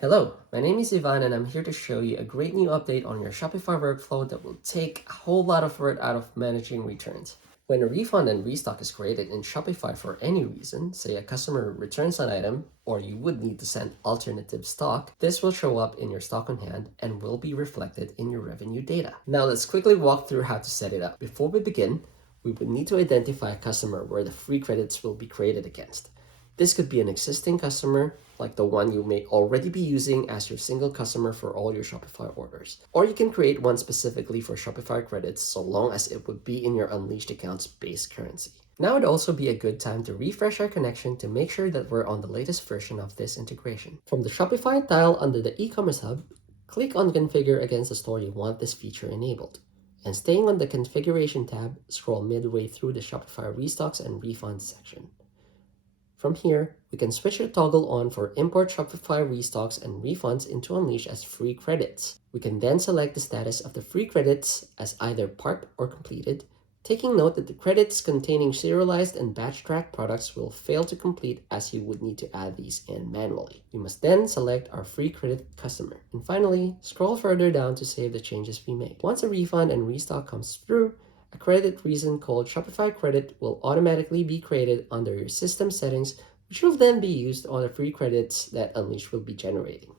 Hello, my name is Ivan and I'm here to show you a great new update on your Shopify workflow that will take a whole lot of work out of managing returns. When a refund and restock is created in Shopify for any reason, say a customer returns an item or you would need to send alternative stock, this will show up in your stock on hand and will be reflected in your revenue data. Now let's quickly walk through how to set it up. Before we begin, we would need to identify a customer where the free credits will be created against. This could be an existing customer, like the one you may already be using as your single customer for all your Shopify orders. Or you can create one specifically for Shopify credits so long as it would be in your Unleashed account's base currency. Now would also be a good time to refresh our connection to make sure that we're on the latest version of this integration. From the Shopify tile under the e-commerce hub, click on Configure against the store you want this feature enabled. And staying on the Configuration tab, scroll midway through the Shopify Restocks and Refunds section. From here, we can switch the toggle on for Import Shopify Restocks and Refunds into Unleash as free credits. We can then select the status of the free credits as either part or completed, taking note that the credits containing serialized and batch track products will fail to complete as you would need to add these in manually. We must then select our free credit customer. And finally, scroll further down to save the changes we made. Once a refund and restock comes through, a credit reason called Shopify Credit will automatically be created under your system settings, which will then be used on the free credits that Unleash will be generating.